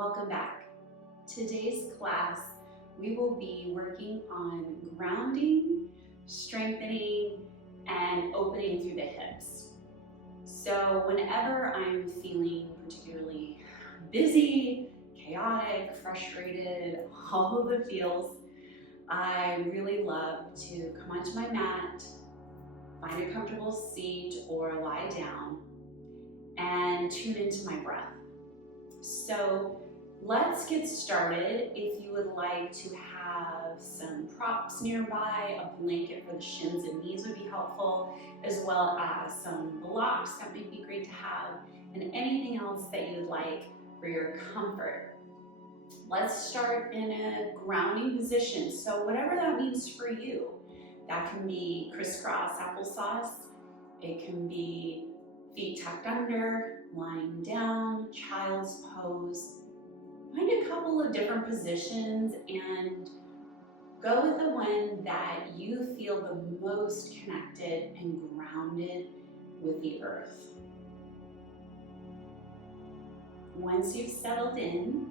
Welcome back. Today's class, we will be working on grounding, strengthening, and opening through the hips. So whenever I'm feeling particularly busy, chaotic, frustrated, all of the feels, I really love to come onto my mat, find a comfortable seat or lie down, and tune into my breath. So let's get started. If you would like to have some props nearby, a blanket for the shins and knees would be helpful, as well as some blocks that might be great to have, and anything else that you would like for your comfort. Let's start in a grounding position. So whatever that means for you, that can be crisscross applesauce, it can be feet tucked under, lying down, child's pose. Find a couple of different positions and go with the one that you feel the most connected and grounded with the earth. Once you've settled in,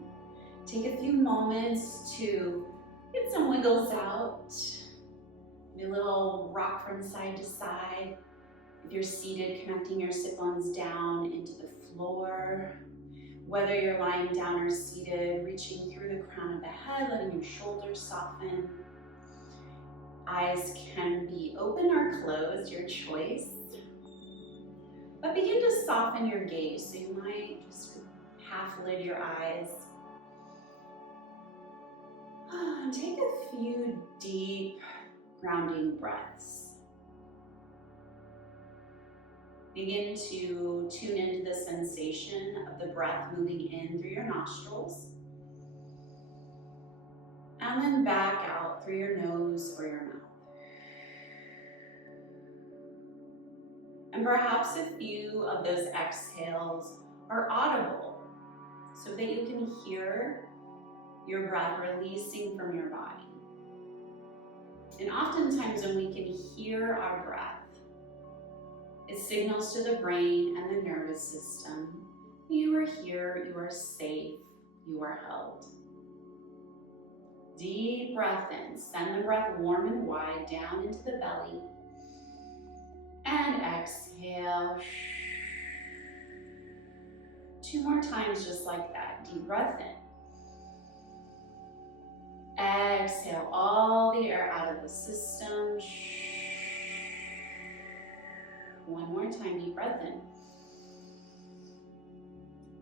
take a few moments to get some wiggles out. Do a little rock from side to side. If you're seated, connecting your sit bones down into the floor. Whether you're lying down or seated, reaching through the crown of the head, letting your shoulders soften. Eyes can be open or closed, your choice. But begin to soften your gaze. So you might just half lid your eyes. And take a few deep grounding breaths. Begin to tune into the sensation of the breath moving in through your nostrils and then back out through your nose or your mouth. And perhaps a few of those exhales are audible so that you can hear your breath releasing from your body. And oftentimes when we can hear our breath, it signals to the brain and the nervous system, you are here, you are safe, you are held. Deep breath in, send the breath warm and wide down into the belly. And exhale. 2 more times just like that, deep breath in. Exhale all the air out of the system. 1 more time, deep breath in.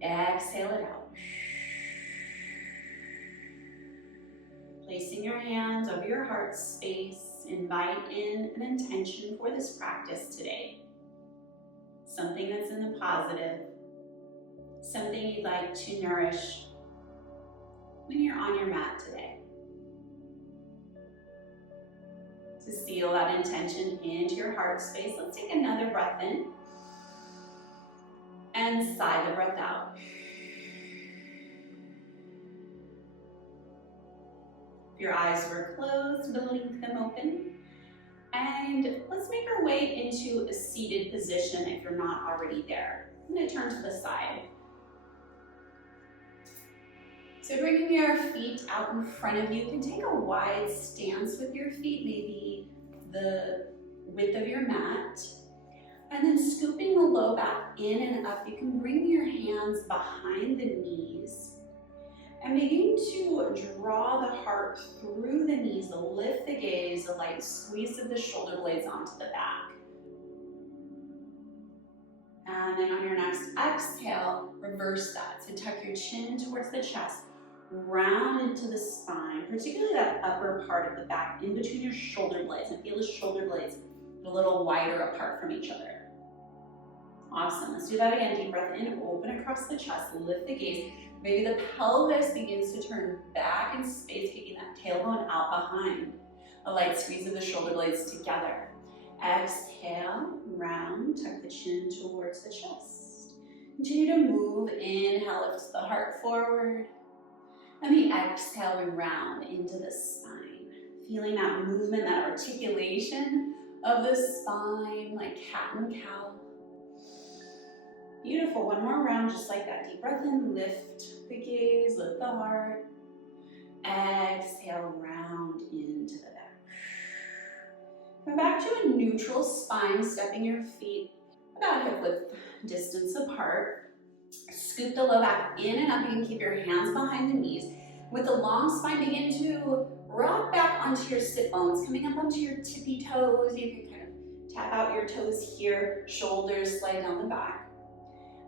Exhale it out. Placing your hands over your heart space, invite in an intention for this practice today. Something that's in the positive, something you'd like to nourish when you're on your mat today. To seal that intention into your heart space, let's take another breath in and sigh the breath out. If your eyes were closed, blink them open. And let's make our way into a seated position if you're not already there. I'm going to turn to the side. So bringing your feet out in front of you, you can take a wide stance with your feet, maybe the width of your mat. And then scooping the low back in and up, you can bring your hands behind the knees and begin to draw the heart through the knees, lift the gaze, a light squeeze of the shoulder blades onto the back. And then on your next exhale, reverse that. So tuck your chin towards the chest. Round into the spine, particularly that upper part of the back in between your shoulder blades, and feel the shoulder blades a little wider apart from each other. Awesome, let's do that again. Deep breath in, open across the chest, lift the gaze. Maybe the pelvis begins to turn back in space, kicking that tailbone out behind. A light squeeze of the shoulder blades together. Exhale, round, tuck the chin towards the chest. Continue to move, inhale, lift the heart forward. And the exhale, we round into the spine. Feeling that movement, that articulation of the spine like cat and cow. Beautiful, one more round, just like that. Deep breath in, lift the gaze, lift the heart. Exhale, round into the back. Come back to a neutral spine, stepping your feet about hip width distance apart. Scoop the low back in and up. You can keep your hands behind the knees. With the long spine, begin to rock back onto your sit bones, coming up onto your tippy toes. You can kind of tap out your toes here, shoulders slide down the back.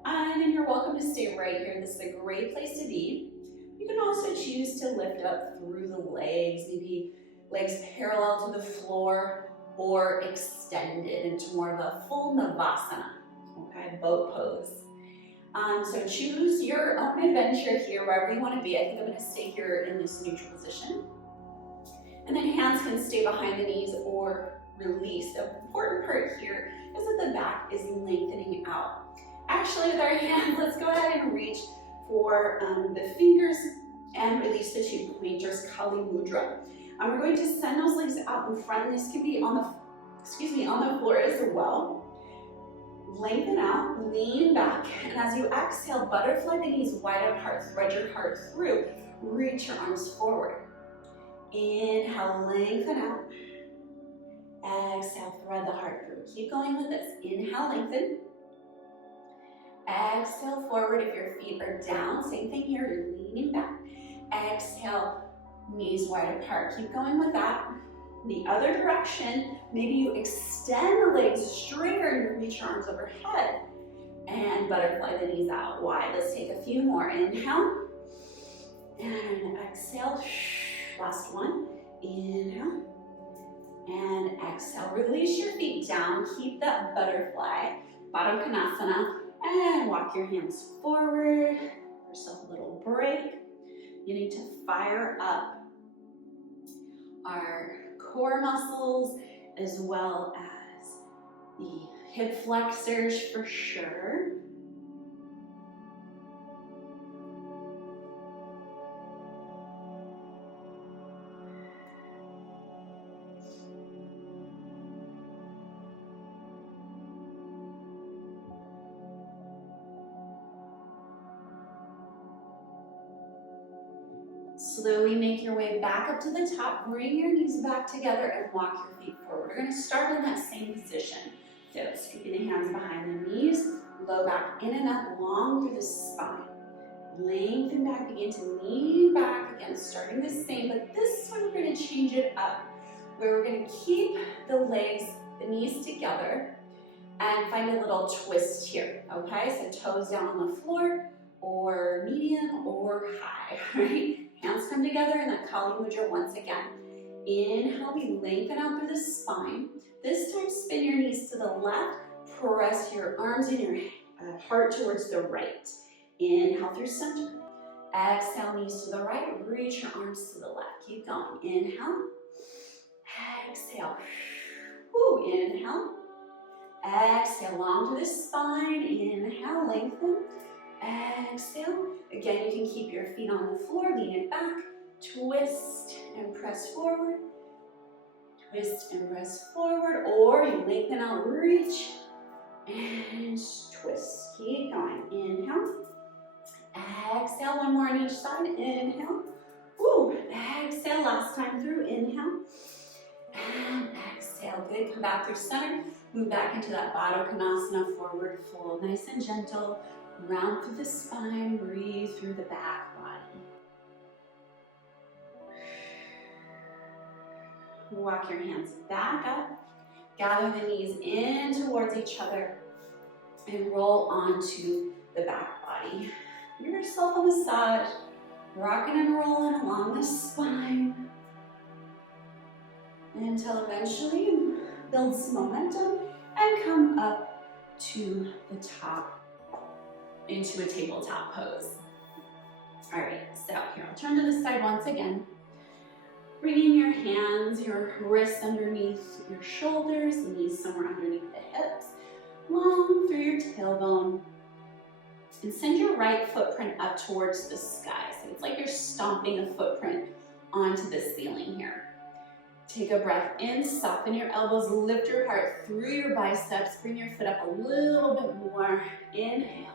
And then you're welcome to stay right here. This is a great place to be. You can also choose to lift up through the legs, maybe legs parallel to the floor or extended into more of a full Navasana, okay, boat pose. So choose your own adventure here, wherever you want to be. I think I'm going to stay here in this neutral position. And then hands can stay behind the knees or release. The important part here is that the back is lengthening out. Actually, with our hands, let's go ahead and reach for the fingers and release the two pointers, Kali Mudra. We're going to send those legs out in front. This could be on the floor as well. Lengthen out, lean back, and as you exhale, butterfly the knees wide apart, thread your heart through, reach your arms forward. Inhale, lengthen out. Exhale, thread the heart through. Keep going with this. Inhale, lengthen. Exhale, forward. If your feet are down, same thing here, you're leaning back. Exhale, knees wide apart. Keep going with that. The other direction, maybe you extend the legs straighter and you reach your arms overhead and butterfly the knees out wide. Let's take a few more. Inhale and exhale. Last one. Inhale and exhale. Release your feet down. Keep that butterfly, Baddha Konasana, and walk your hands forward. Give yourself a little break. You need to fire up our core muscles as well as the hip flexors for sure. Slowly make your way back up to the top. Bring your knees back together and walk your feet forward. We're going to start in that same position. So scooping the hands behind the knees, low back in and up, long through the spine. Lengthen back, begin to lean back again, starting the same, but this one we're going to change it up, where we're going to keep the legs, the knees together, and find a little twist here, okay? So toes down on the floor, or medium, or high, right? Hands come together in that Kali Mudra once again. Inhale, we lengthen out through the spine. This time, spin your knees to the left. Press your arms and your heart towards the right. Inhale through center. Exhale, knees to the right. Reach your arms to the left. Keep going. Inhale. Exhale. Woo. Inhale. Exhale, long to the spine. Inhale, lengthen. Exhale. Again, you can keep your feet on the floor, lean it back, twist and press forward, twist and press forward, or you lengthen out, reach, and twist. Keep going. Inhale. Exhale, one more on each side. Inhale. Woo. Exhale, last time through. Inhale. And exhale. Good. Come back through center. Move back into that Baddha Konasana, forward fold. Nice and gentle. Round through the spine, breathe through the back body. Walk your hands back up. Gather the knees in towards each other and roll onto the back body. Give yourself a massage, rocking and rolling along the spine until eventually you build some momentum and come up to the top into a tabletop pose. All right, so here, I'll turn to the side once again. Bringing your hands, your wrists underneath your shoulders, the knees somewhere underneath the hips, long through your tailbone. And send your right footprint up towards the sky. So it's like you're stomping a footprint onto the ceiling here. Take a breath in, soften your elbows, lift your heart through your biceps, bring your foot up a little bit more. Inhale.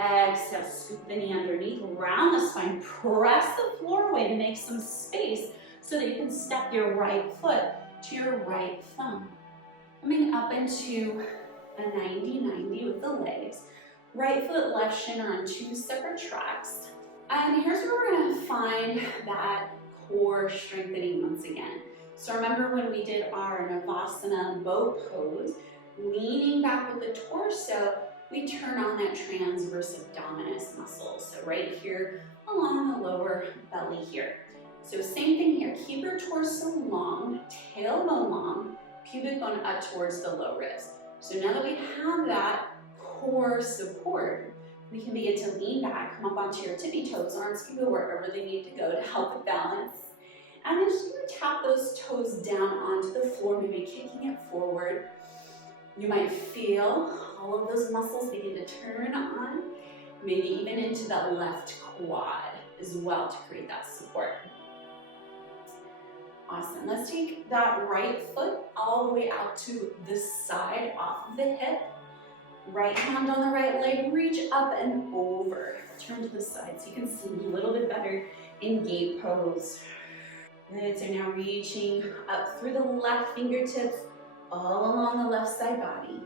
Exhale, scoop the knee underneath, round the spine, press the floor away to make some space so that you can step your right foot to your right thumb. Coming up into a 90-90 with the legs. Right foot, left shin are on two separate tracks. And here's where we're gonna find that core strengthening once again. So remember when we did our Navasana boat pose, leaning back with the torso, we turn on that transverse abdominis muscle. So right here along the lower belly here. So same thing here, keep your torso long, tailbone long, pubic bone up towards the low ribs. So now that we have that core support, we can begin to lean back, come up onto your tippy toes, arms can go wherever they need to go to help with balance. And then just gonna tap those toes down onto the floor, maybe kicking it forward. You might feel all of those muscles begin to turn on, maybe even into that left quad as well to create that support. Awesome, let's take that right foot all the way out to the side off of the hip. Right hand on the right leg, reach up and over. Turn to the side so you can see a little bit better in gate pose. Good, so now reaching up through the left fingertips, all along the left side body.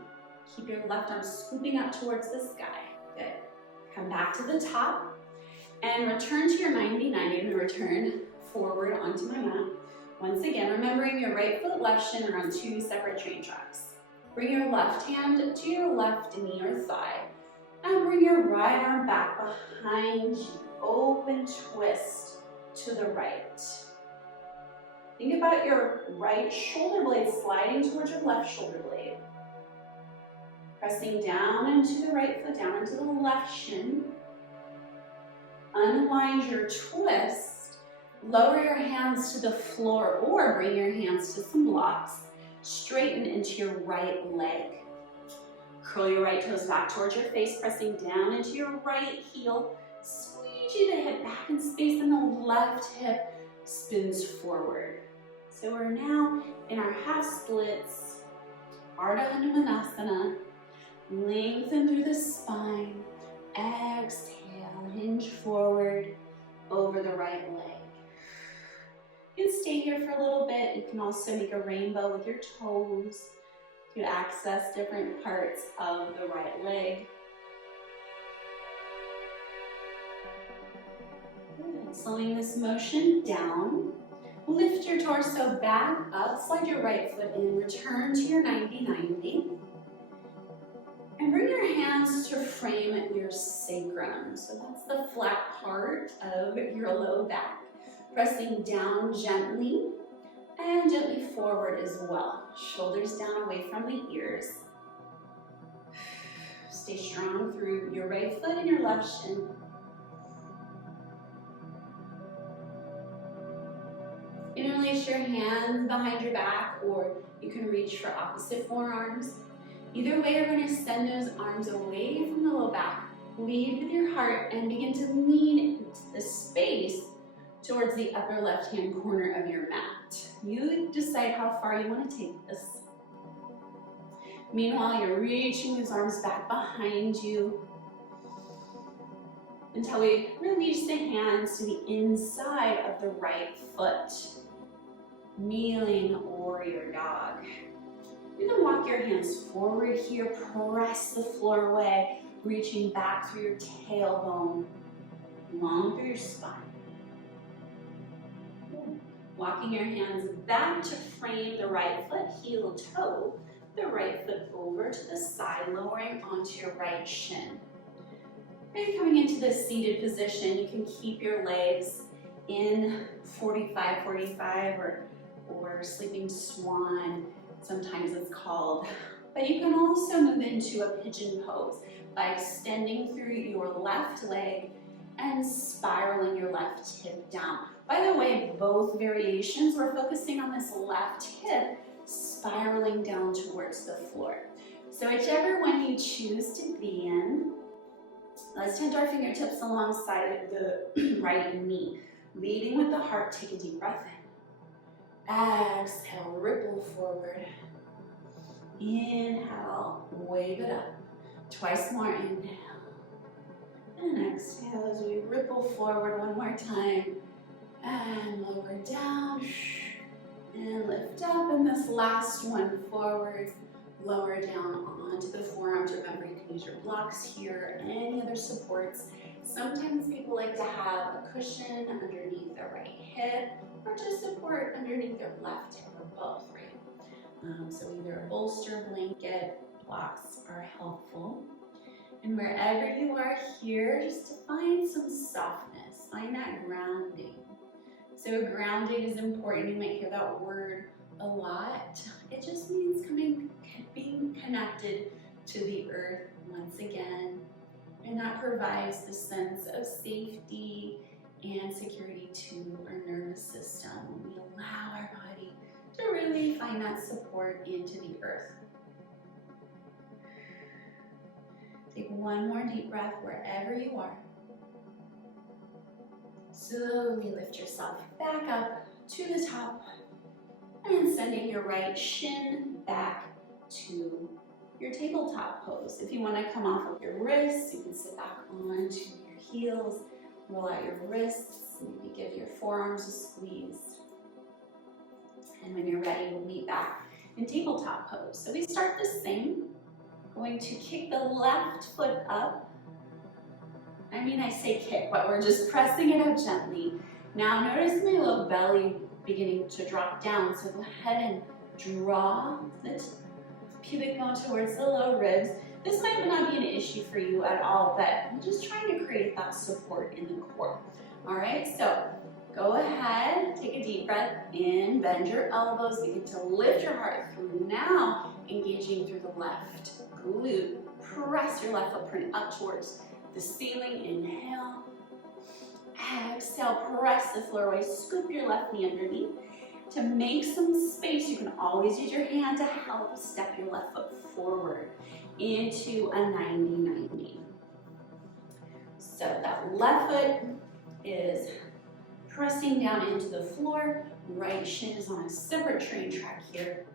Keep your left arm scooping up towards the sky. Good. Come back to the top and return to your 90-90 and return forward onto my mat. Once again, remembering your right foot, left shin are on two separate train tracks. Bring your left hand to your left knee or thigh and bring your right arm back behind you. Open twist to the right. Think about your right shoulder blade sliding towards your left shoulder blade. Pressing down into the right foot, down into the left shin. Unwind your twist. Lower your hands to the floor or bring your hands to some blocks. Straighten into your right leg. Curl your right toes back towards your face, pressing down into your right heel. Squeegee the hip back in space and the left hip spins forward. So we're now in our half splits, Ardha Hanumanasana. Lengthen through the spine. Exhale, hinge forward over the right leg. You can stay here for a little bit. You can also make a rainbow with your toes to access different parts of the right leg. Good. Slowing this motion down. Lift your torso back up, slide your right foot in, return to your 90-90. And bring your hands to frame your sacrum. So that's the flat part of your low back. Pressing down gently and gently forward as well. Shoulders down away from the ears. Stay strong through your right foot and your left shin. Interlace your hands behind your back, or you can reach for opposite forearms. Either way, you're going to send those arms away from the low back. Lead with your heart and begin to lean into the space towards the upper left-hand corner of your mat. You decide how far you want to take this. Meanwhile, you're reaching those arms back behind you until we release the hands to the inside of the right foot. Kneeling warrior dog. You can walk your hands forward here, press the floor away, reaching back through your tailbone, long through your spine. Walking your hands back to frame the right foot, heel toe, the right foot over to the side, lowering onto your right shin. And coming into this seated position, you can keep your legs in 45-45 or sleeping swan, sometimes it's called. But you can also move into a pigeon pose by extending through your left leg and spiraling your left hip down. By the way, both variations, we're focusing on this left hip spiraling down towards the floor. So whichever one you choose to be in, let's tend our fingertips alongside the right knee. Leading with the heart, take a deep breath in. Exhale, ripple forward. Inhale, wave it up. Twice more, inhale. And exhale as we ripple forward one more time. And lower down. And lift up. And this last one forward. Lower down onto the forearms. Remember, you can use your blocks here, any other supports. Sometimes people like to have a cushion underneath their right hip or just support underneath their left hip or both, right? So either a bolster, blanket, blocks are helpful. And wherever you are here, just to find some softness, find that grounding. So grounding is important. You might hear that word a lot. It just means being connected to the earth once again. And that provides the sense of safety and security to our nervous system. We allow our body to really find that support into the earth. Take one more deep breath wherever you are. Slowly lift yourself back up to the top and sending your right shin back to your tabletop pose. If you want to come off of your wrists, you can sit back onto your heels, roll out your wrists, maybe give your forearms a squeeze. And when you're ready, we'll meet back in tabletop pose. So we start the same. Going to kick the left foot up. I say kick, but we're just pressing it up gently. Now notice my low belly beginning to drop down. So go ahead and draw the pubic bone towards the low ribs. This might not be an issue for you at all, but I'm just trying to create that support in the core. All right, so go ahead, take a deep breath in, bend your elbows, begin to lift your heart through. Now, engaging through the left glute. Press your left footprint up towards the ceiling. Inhale. Exhale, press the floor away. Scoop your left knee underneath. To make some space, you can always use your hand to help step your left foot forward into a 90-90. So that left foot is pressing down into the floor. Right shin is on a separate train track here.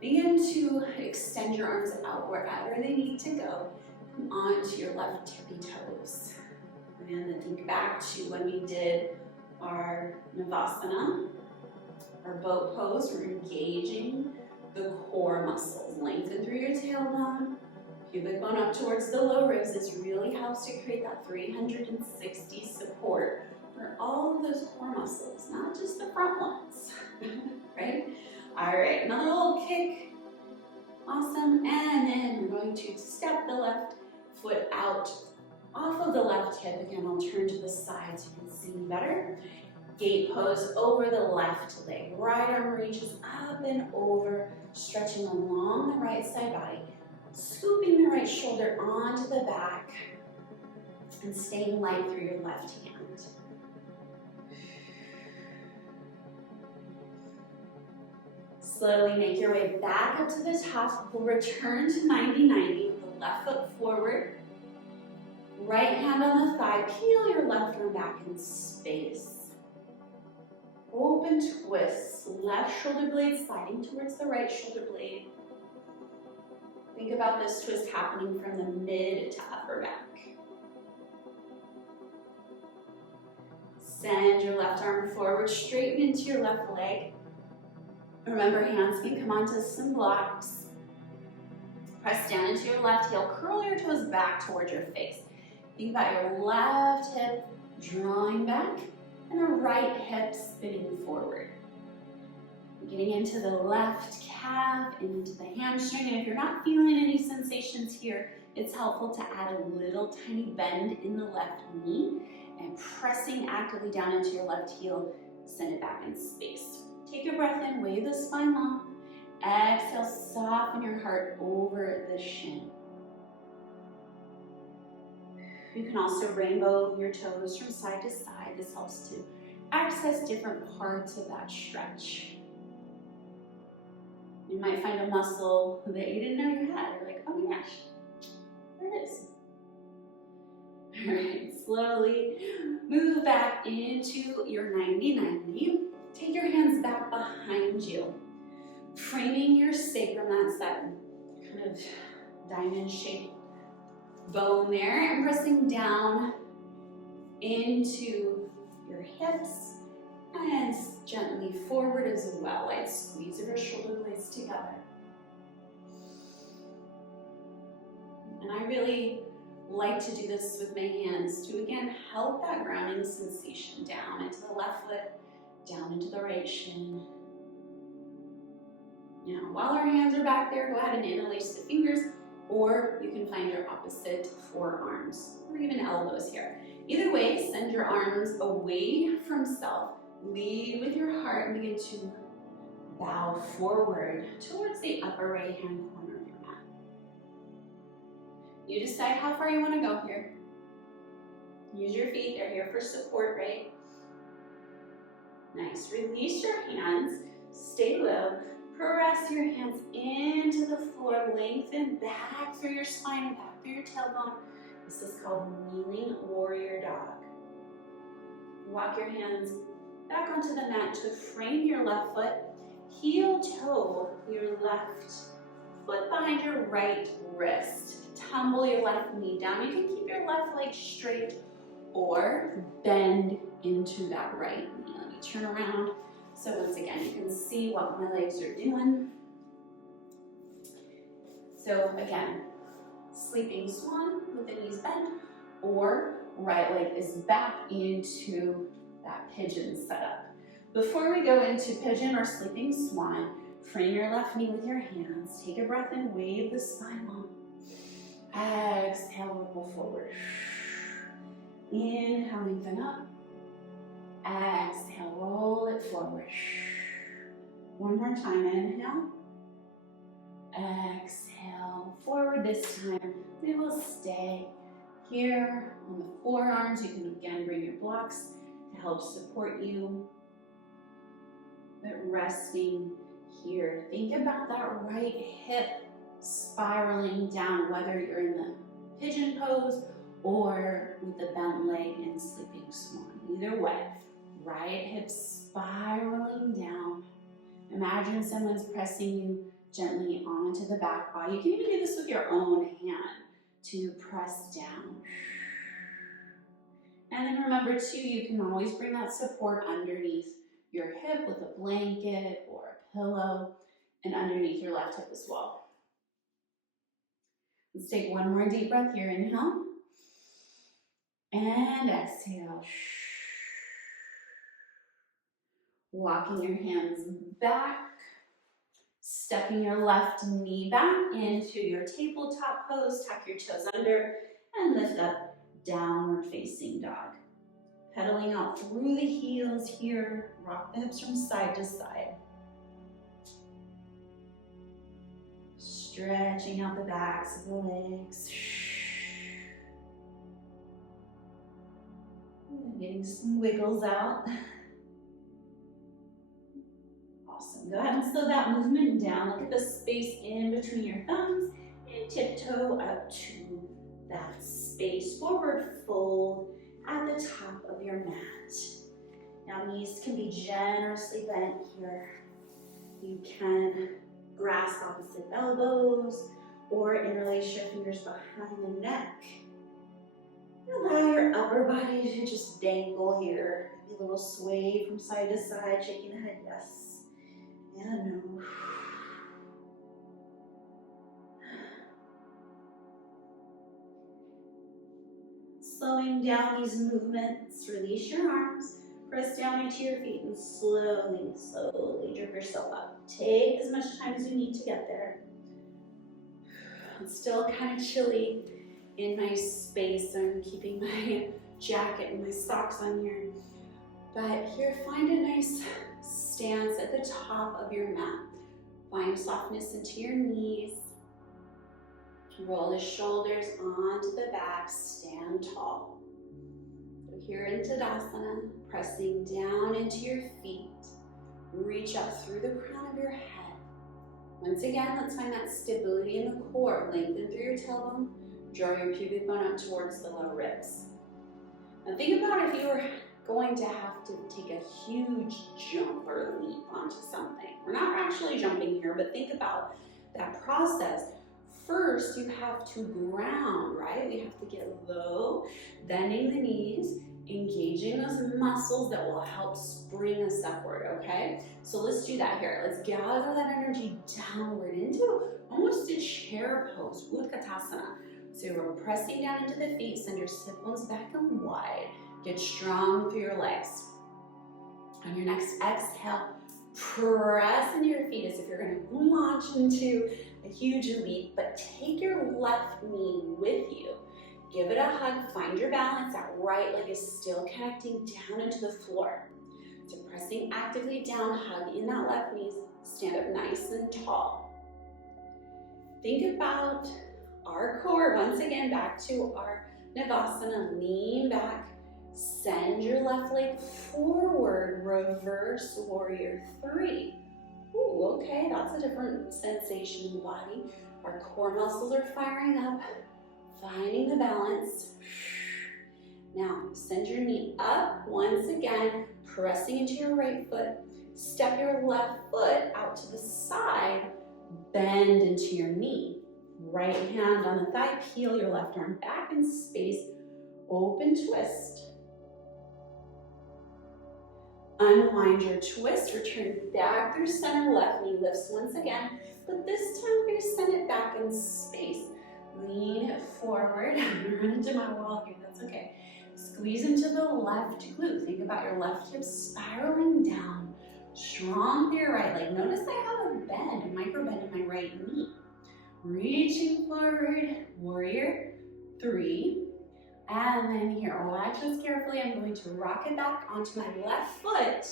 Begin to extend your arms out wherever they need to go. Come onto your left tippy toes. And then think back to when we did our Navasana, our boat pose. We're engaging the core muscles. Lengthen through your tailbone. Pubic bone up towards the low ribs. This really helps to create that 360 support for all of those core muscles, not just the front ones, right? All right, another little kick. Awesome. And then we're going to step the left foot out off of the left hip. Again, I'll turn to the side so you can see me better. Gate pose over the left leg. Right arm reaches up and over, stretching along the right side body. Scooping the right shoulder onto the back and staying light through your left hand. Slowly make your way back up to the top. We'll return to 90-90 with the left foot forward. Right hand on the thigh. Peel your left arm back in space. Open twist. Left shoulder blade sliding towards the right shoulder blade. Think about this twist happening from the mid to upper back. Send your left arm forward, straighten into your left leg. Remember, hands can come onto some blocks. Press down into your left heel, curl your toes back towards your face. Think about your left hip drawing back and a right hip spinning forward. Getting into the left calf and into the hamstring. And if you're not feeling any sensations here, it's helpful to add a little tiny bend in the left knee and pressing actively down into your left heel, send it back in space. Take your breath in, wave the spine long. Exhale, soften your heart over the shin. You can also rainbow your toes from side to side. This helps to access different parts of that stretch. You might find a muscle that you didn't know you had. You're like, oh my gosh, there it is. All right, slowly move back into your 90-90. Take your hands back behind you, framing your sacrum. That's that kind of diamond-shaped bone there, and pressing down into your hips and gently forward as well. Light squeeze of your shoulder blades together. And I really like to do this with my hands to again help that grounding sensation down into the left foot, down into the right shin. Now, while our hands are back there, go ahead and interlace the fingers, or you can find your opposite forearms, or even elbows here. Either way, send your arms away from self. Lead with your heart and begin to bow forward towards the upper right-hand corner of your mat. You decide how far you want to go here. Use your feet, they're here for support, right? Nice. Release your hands, stay low. Press your hands into the floor, lengthen back through your spine and back through your tailbone. This is called kneeling warrior dog. Walk your hands back onto the mat to frame your left foot. Heel toe your left foot behind your right wrist. Tumble your left knee down. You can keep your left leg straight or bend into that right knee. Let me turn around. So once again, you can see what my legs are doing. So again, sleeping swan with the knees bent, or right leg is back into that pigeon setup. Before we go into pigeon or sleeping swan, frame your left knee with your hands. Take a breath and wave the spine long. Exhale, ripple forward. Inhale, lengthen up. Exhale, roll it forward. One more time, inhale. Exhale, forward this time. We will stay here on the forearms. You can again bring your blocks to help support you. But resting here. Think about that right hip spiraling down, whether you're in the pigeon pose or with the bent leg in sleeping swan. Either way. Right hip spiraling down. Imagine someone's pressing you gently onto the back body. You can even do this with your own hand to press down. And then remember too, you can always bring that support underneath your hip with a blanket or a pillow and underneath your left hip as well. Let's take one more deep breath here. Inhale and exhale. Walking your hands back, stepping your left knee back into your tabletop pose, tuck your toes under, and lift up, downward facing dog. Pedaling out through the heels here, rock the hips from side to side. Stretching out the backs of the legs. Getting some wiggles out. Awesome. Go ahead and slow that movement down. Look at the space in between your thumbs and tiptoe up to that space. Forward fold at the top of your mat. Now knees can be generously bent here. You can grasp opposite elbows or interlace your fingers behind the neck. Allow your upper body to just dangle here. Maybe a little sway from side to side, shaking the head yes and no. Slowing down these movements, release your arms, press down into your feet and slowly jerk yourself up. Take as much time as you need to get there. It's still kind of chilly in my space. I'm keeping my jacket and my socks on here. But here, find a nice stance at the top of your mat. Find softness into your knees. Roll the shoulders onto the back, stand tall. So here in Tadasana, pressing down into your feet. Reach up through the crown of your head. Once again, let's find that stability in the core. Lengthen through your tailbone. Draw your pubic bone up towards the low ribs. Now think about if you were going to have to take a huge jump or leap onto something. We're not actually jumping here, but think about that process. First, you have to ground, right? We have So bending the knees, engaging those muscles that will help spring us upward, okay? So let's do that here. Let's gather that energy downward into almost a chair pose, Utkatasana. So you're pressing down into the feet, send your sit bones back and wide. Get strong through your legs. On your next exhale, press into your feet as if you're gonna launch into a huge leap, but take your left knee with you. Give it a hug, find your balance. That right leg is still connecting down into the floor. So pressing actively down, hug in that left knee, stand up nice and tall. Think about our core, once again, back to our Navasana, lean back, send your left leg forward, reverse warrior three. Ooh, okay, that's a different sensation in the body. Our core muscles are firing up, finding the balance. Now, send your knee up once again, pressing into your right foot. Step your left foot out to the side, bend into your knee. Right hand on the thigh, peel your left arm back in space, open twist. Unwind your twist, return back through center, left knee lifts once again, but this time we're going to send it back in space. Lean it forward. I'm going to run into my wall here, that's okay. Squeeze into the left glute. Think about your left hip spiraling down. Strong through your right leg. Notice I have a bend, a micro bend in my right knee. Reaching forward, warrior three. And then here, watch this carefully. I'm going to rock it back onto my left foot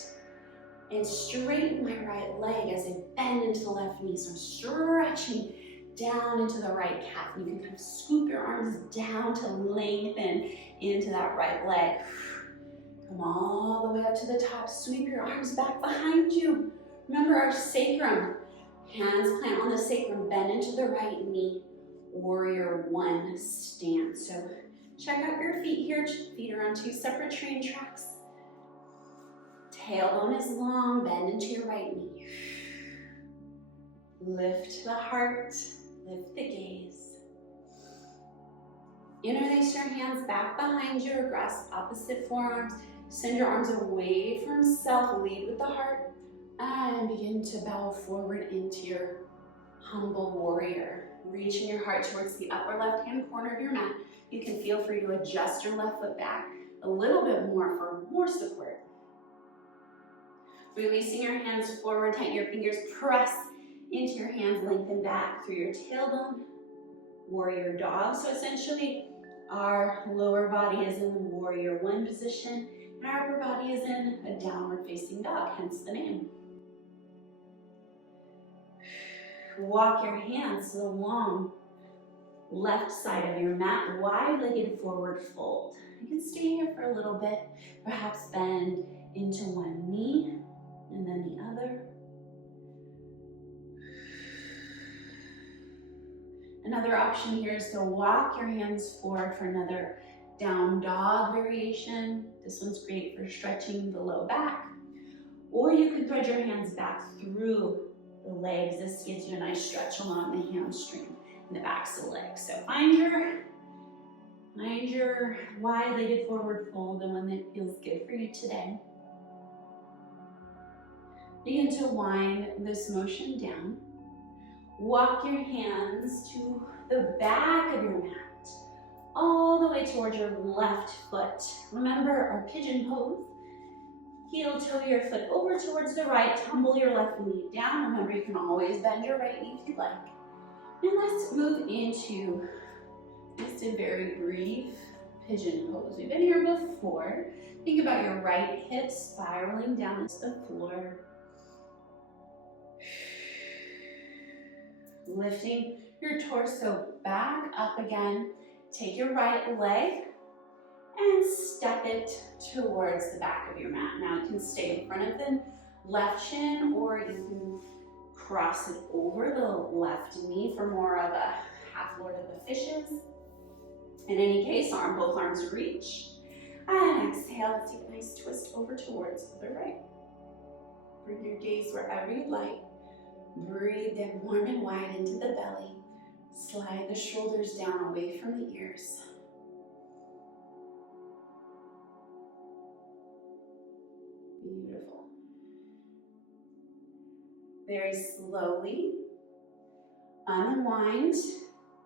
and straighten my right leg as I bend into the left knee. So I'm stretching down into the right calf. You can kind of scoop your arms down to lengthen into that right leg. Come all the way up to the top. Sweep your arms back behind you. Remember our sacrum. Hands plant on the sacrum, bend into the right knee. Warrior one stance. So check out your feet here. Feet are on two separate train tracks. Tailbone is long, bend into your right knee. Lift the heart, lift the gaze. Interlace your hands back behind you or grasp opposite forearms. Send your arms away from self, lead with the heart, and begin to bow forward into your humble warrior. Reaching your heart towards the upper left-hand corner of your mat. You can feel free to adjust your left foot back a little bit more for more support. Releasing your hands forward, tighten your fingers, press into your hands, lengthen back through your tailbone. Warrior dog. So essentially, our lower body is in the warrior one position, and our upper body is in a downward facing dog, hence the name. Walk your hands to the long left side of your mat, wide-legged forward fold. You can stay here for a little bit, perhaps bend into one knee and then the other. Another option here is to walk your hands forward for another down dog variation. This one's great for stretching the low back. Or you could thread your hands back through the legs. This gives you a nice stretch along the hamstring and the backs of the legs. So find your wide-legged forward fold, the one that feels good for you today. Begin to wind this motion down. Walk your hands to the back of your mat, all the way towards your left foot. Remember our pigeon pose. Heel toe your foot over towards the right, tumble your left knee down. Remember, you can always bend your right knee if you'd like. And let's move into just a very brief pigeon pose. We've been here before. Think about your right hip spiraling down into the floor. Lifting your torso back up again. Take your right leg and step it towards the back of your mat. Now you can stay in front of the left shin, or you can cross it over the left knee for more of a half lord of the fishes. In any case, both arms reach. And exhale, let's take a nice twist over towards the right. Bring your gaze wherever you'd like. Breathe in warm and wide into the belly. Slide the shoulders down away from the ears. Beautiful. Very slowly unwind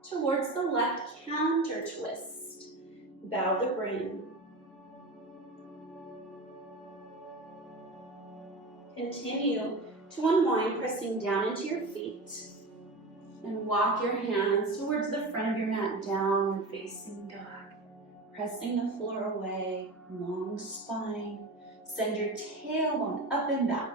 towards the left, counter twist. Bow the brain. Continue to unwind, pressing down into your feet. And walk your hands towards the front of your mat, downward facing dog. Pressing the floor away, long spine. Send your tailbone up and back.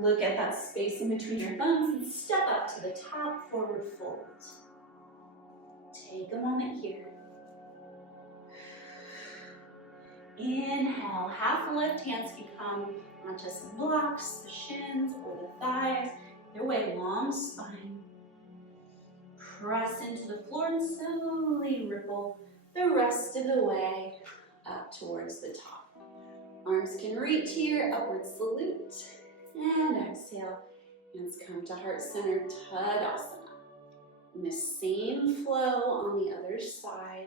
Look at that space in between your thumbs and step up to the top, forward fold. Take a moment here. Inhale, half lift, hands can come onto some blocks, the shins or the thighs. Either way, long spine. Press into the floor and slowly ripple the rest of the way up towards the top. Arms can reach here, upward salute. And exhale, hands come to heart center, Tadasana. And the same flow on the other side.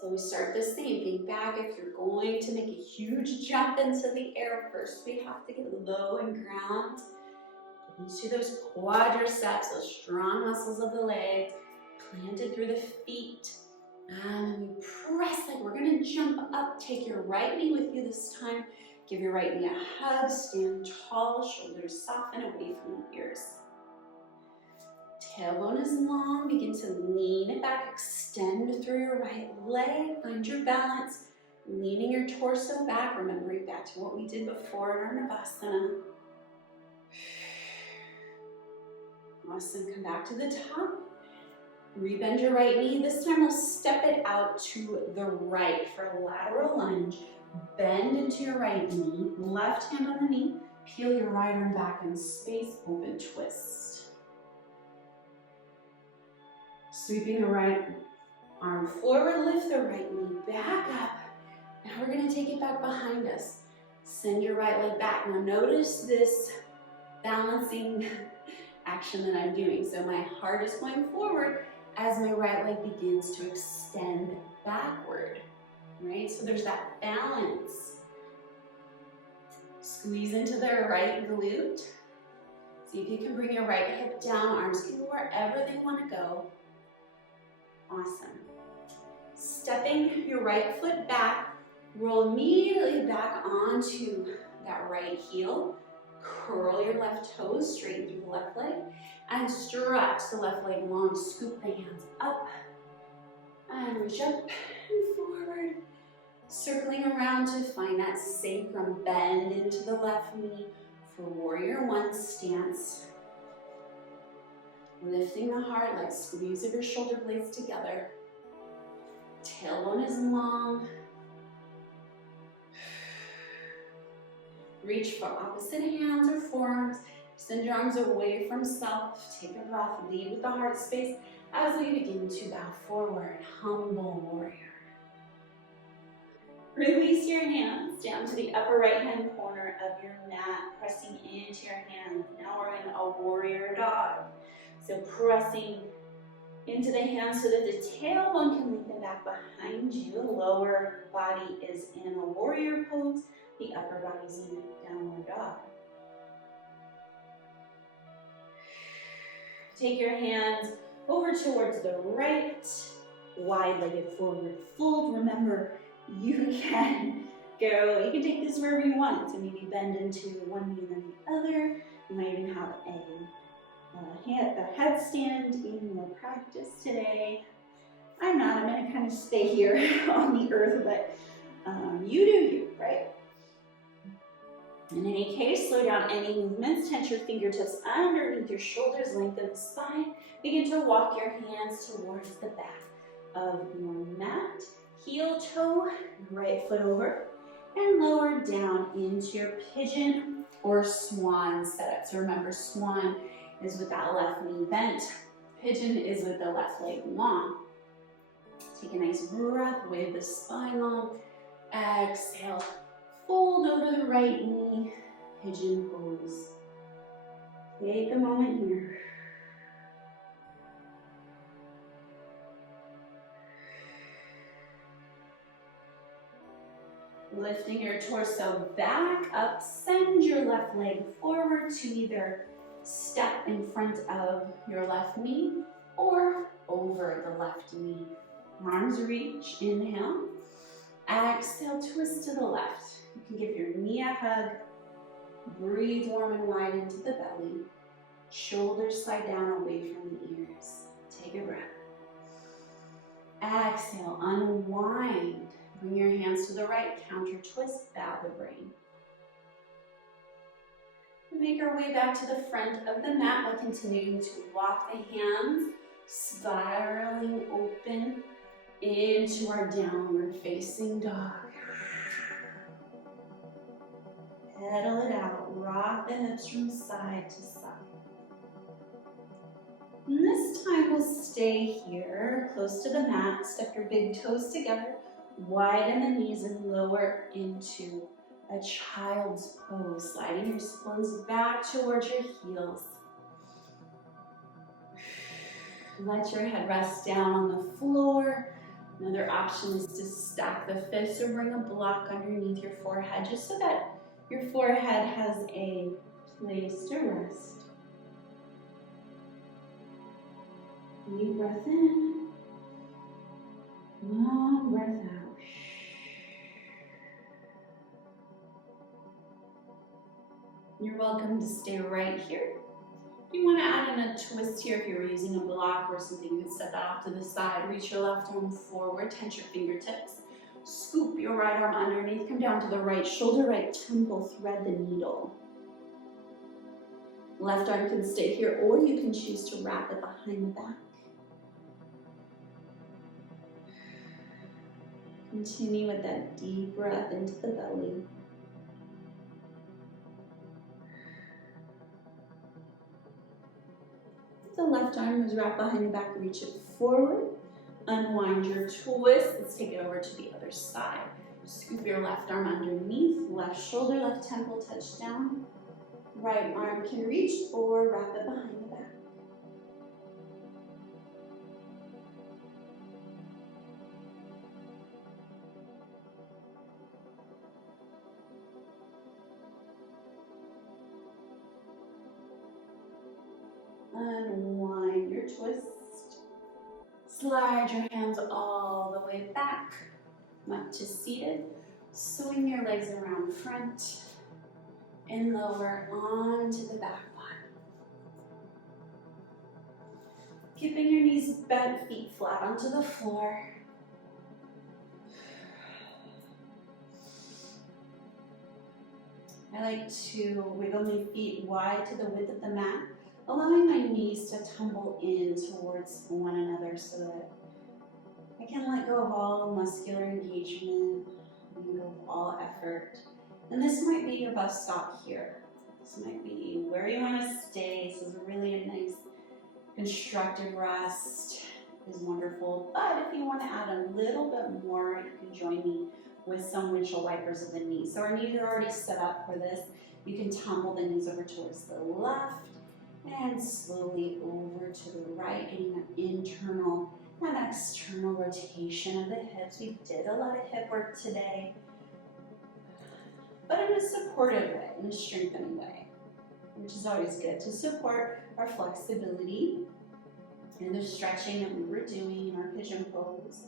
So we start the same, think back, if you're going to make a huge jump into the air first, we have to get low and ground into those quadriceps, those strong muscles of the legs, planted through the feet. And then we press like we're gonna jump up. Take your right knee with you this time. Give your right knee a hug, stand tall, shoulders soften away from the ears. Tailbone is long, begin to lean it back, extend through your right leg, find your balance, leaning your torso back, remembering back to what we did before in our Navasana. Awesome, come back to the top. Rebend your right knee. This time we'll step it out to the right for a lateral lunge. Bend into your right knee, left hand on the knee, peel your right arm back in space, open twist. Sweeping the right arm forward, lift the right knee back up. Now we're gonna take it back behind us. Send your right leg back. Now notice this balancing action that I'm doing. So my heart is going forward as my right leg begins to extend backward, right? So there's that balance. Squeeze into the right glute. See if you can bring your right hip down, arms can go wherever they wanna go. Awesome. Stepping your right foot back, roll immediately back onto that right heel. Curl your left toes, straighten through the left leg, and stretch the left leg long. Scoop the hands up, and reach up and forward. Circling around to find that sacrum, bend into the left knee for warrior one stance. Lifting the heart, like squeeze of your shoulder blades together. Tailbone is long. Reach for opposite hands or forearms. Send your arms away from self. Take a breath, lead with the heart space as we begin to bow forward, humble warrior. Release your hands down to the upper right hand corner of your mat, pressing into your hands. Now we're in a warrior dog. So pressing into the hands so that the tailbone can lengthen back behind you. The lower body is in a warrior pose. The upper body is in a downward dog. Take your hands over towards the right, wide-legged forward fold. Remember, you can take this wherever you want. So maybe bend into one knee and then the other. You might even have a headstand in your practice today. I'm gonna kind of stay here on the earth, but you do you, right? In any case, slow down any movements, tense your fingertips underneath your shoulders, lengthen the spine. Begin to walk your hands towards the back of your mat. Heel toe, right foot over, and lower down into your pigeon or swan setup. So remember, swan is with that left knee bent. Pigeon is with the left leg long. Take a nice breath, wave the spine long. Exhale, fold over the right knee, pigeon pose. Take a moment here. Lifting your torso back up, send your left leg forward to either step in front of your left knee or over the left knee. Arms reach, inhale. Exhale, twist to the left. You can give your knee a hug. Breathe warm and wide into the belly. Shoulders slide down away from the ears. Take a breath. Exhale, unwind. Bring your hands to the right, counter twist, bow the brain. Make our way back to the front of the mat by continuing to walk the hands, spiraling open into our downward facing dog. Pedal it out, rock the hips from side to side. And this time we'll stay here, close to the mat, step your big toes together, widen the knees and lower into a child's pose, sliding your spines back towards your heels. Let your head rest down on the floor. Another option is to stack the fists or bring a block underneath your forehead just so that your forehead has a place to rest. Deep breath in, long breath out. You're welcome to stay right here. If you want to add in a twist here, if you're using a block or something, you can set that off to the side. Reach your left arm forward, tense your fingertips. Scoop your right arm underneath, come down to the right shoulder, right temple, thread the needle. Left arm can stay here, or you can choose to wrap it behind the back. Continue with that deep breath into the belly. The left arm is wrapped behind the back, reach it forward. Unwind your twist. Let's take it over to the other side. Scoop your left arm underneath, left shoulder, left temple touch down. Right arm can reach or wrap it behind the back. Unwind your twist. Slide your hands all the way back, up to seated. Swing your legs around front and lower onto the back body. Keeping your knees bent, feet flat onto the floor. I like to wiggle my feet wide to the width of the mat, allowing my knees to tumble in towards one another so that I can let go of all muscular engagement, let go of all effort. And this might be your best stop here. This might be where you want to stay. This is really a nice constructive rest is wonderful. But if you want to add a little bit more, you can join me with some windshield wipers of the knees. So our knees are already set up for this. You can tumble the knees over towards the left and slowly over to the right, getting that internal and external rotation of the hips. We did a lot of hip work today, but in a supportive way, in a strengthening way, which is always good to support our flexibility and the stretching that we were doing in our pigeon pose.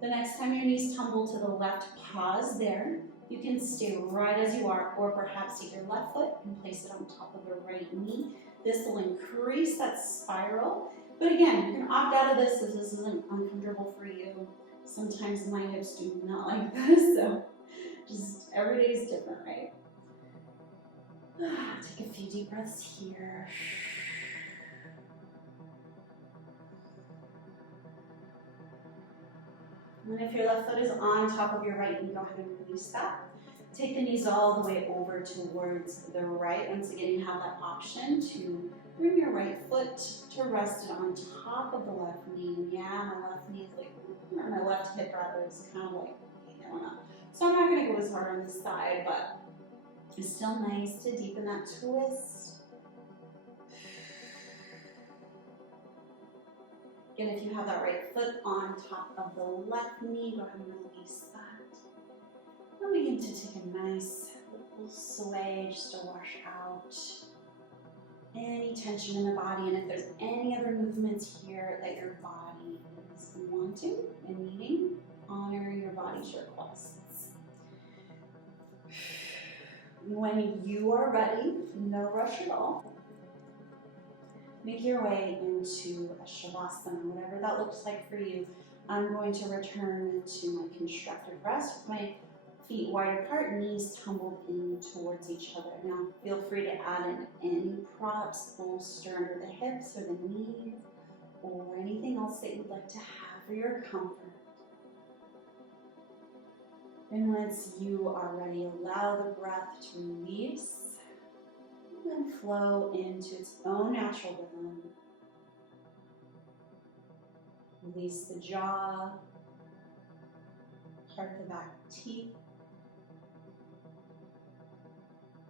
The next time your knees tumble to the left, pause there. You can stay right as you are, or perhaps take your left foot and place it on top of the right knee. This will increase that spiral. But again, you can opt out of this if this isn't uncomfortable for you. Sometimes my hips do not like this, so just every day is different, right? Take a few deep breaths here. And if your left foot is on top of your right knee, go ahead and release that. Take the knees all the way over towards the right. Once again, you have that option to bring your right foot to rest it on top of the left knee. Yeah, my left knee is like, or my left hip rather is kind of like going up. So I'm not going to go as hard on this side, but it's still nice to deepen that twist. Again, if you have that right foot on top of the left knee, go ahead and release that. begin to take a nice little sway just to wash out any tension in the body. And if there's any other movements here that your body is wanting and needing, honor your body's requests. When you are ready, no rush at all, make your way into a Shavasana, whatever that looks like for you. I'm going to return to my constructive rest with my feet wide apart, knees tumbled in towards each other. Now feel free to add in any props, bolster under the hips or the knees, or anything else that you'd like to have for your comfort. And once you are ready, allow the breath to release and flow into its own natural rhythm. Release the jaw, part the back teeth.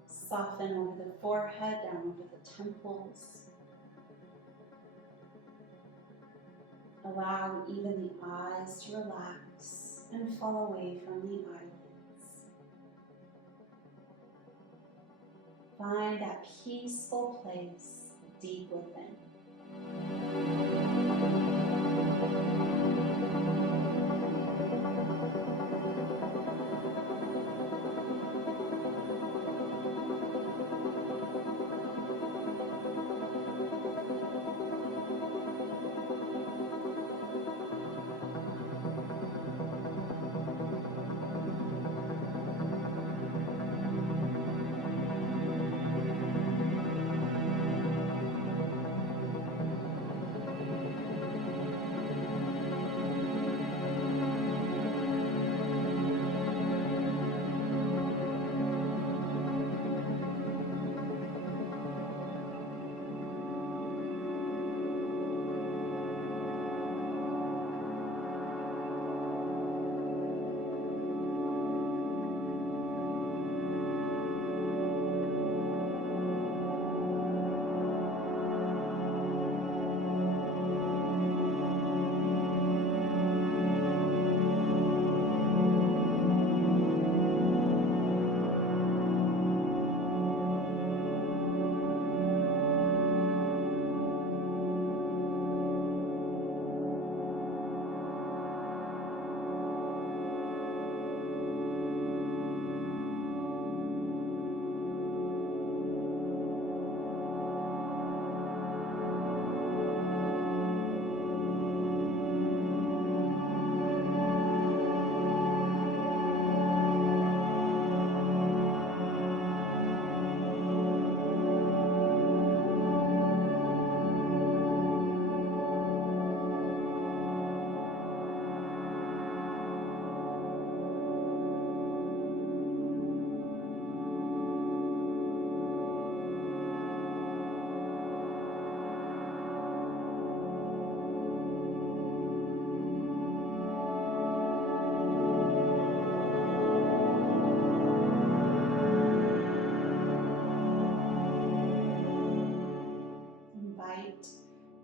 Soften over the forehead, down over the temples. Allow even the eyes to relax and fall away from the eyelids. Find that peaceful place deep within.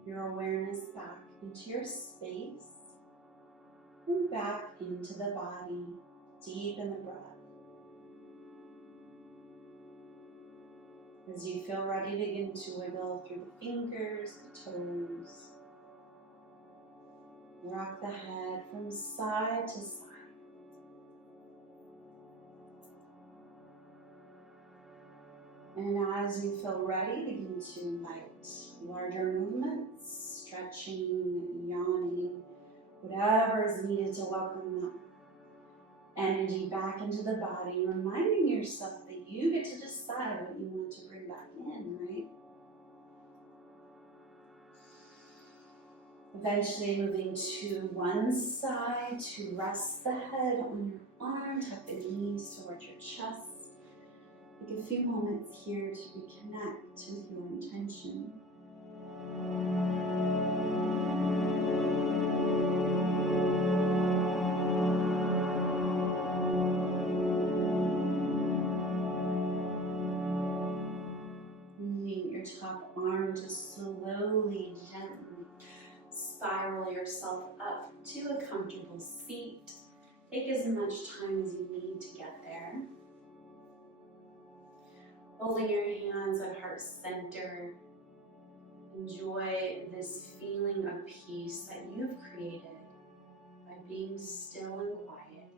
Your awareness back into your space and back into the body, deep in the breath. As you feel ready, begin to wiggle through the fingers, the toes. Rock the head from side to side. And as you feel ready, begin to invite larger movements, stretching, yawning, whatever is needed to welcome that energy back into the body, reminding yourself that you get to decide what you want to bring back in, right? Eventually moving to one side to rest the head on your arm, tuck the knees towards your chest. Take a few moments here to reconnect with your intention. Using your top arm to slowly, gently spiral yourself up to a comfortable seat. Take as much time as you need to get there. Holding your hands at heart center, enjoy this feeling of peace that you've created by being still and quiet.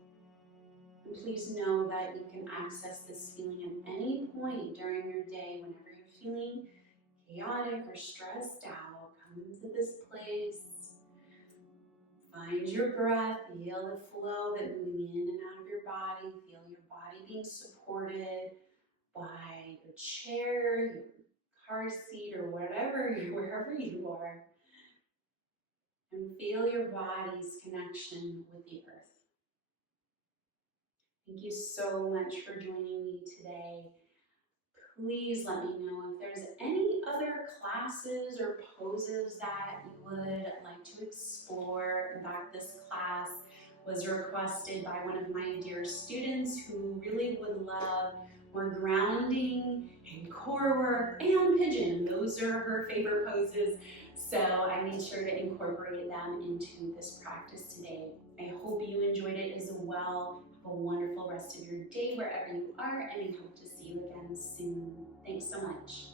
And please know that you can access this feeling at any point during your day whenever you're feeling chaotic or stressed out. Come to this place. Find your breath, feel the flow that moving in and out of your body. Feel your body being supported by your chair, your car seat, or wherever you are. And feel your body's connection with the earth. Thank you so much for joining me today. Please let me know if there's any other classes or poses that you would like to explore. In fact, this class was requested by one of my dear students who really would love more grounding and core work and pigeon. Those are her favorite poses. So I made sure to incorporate them into this practice today. I hope you enjoyed it as well. Have a wonderful rest of your day wherever you are, and I hope to see you again soon. Thanks so much.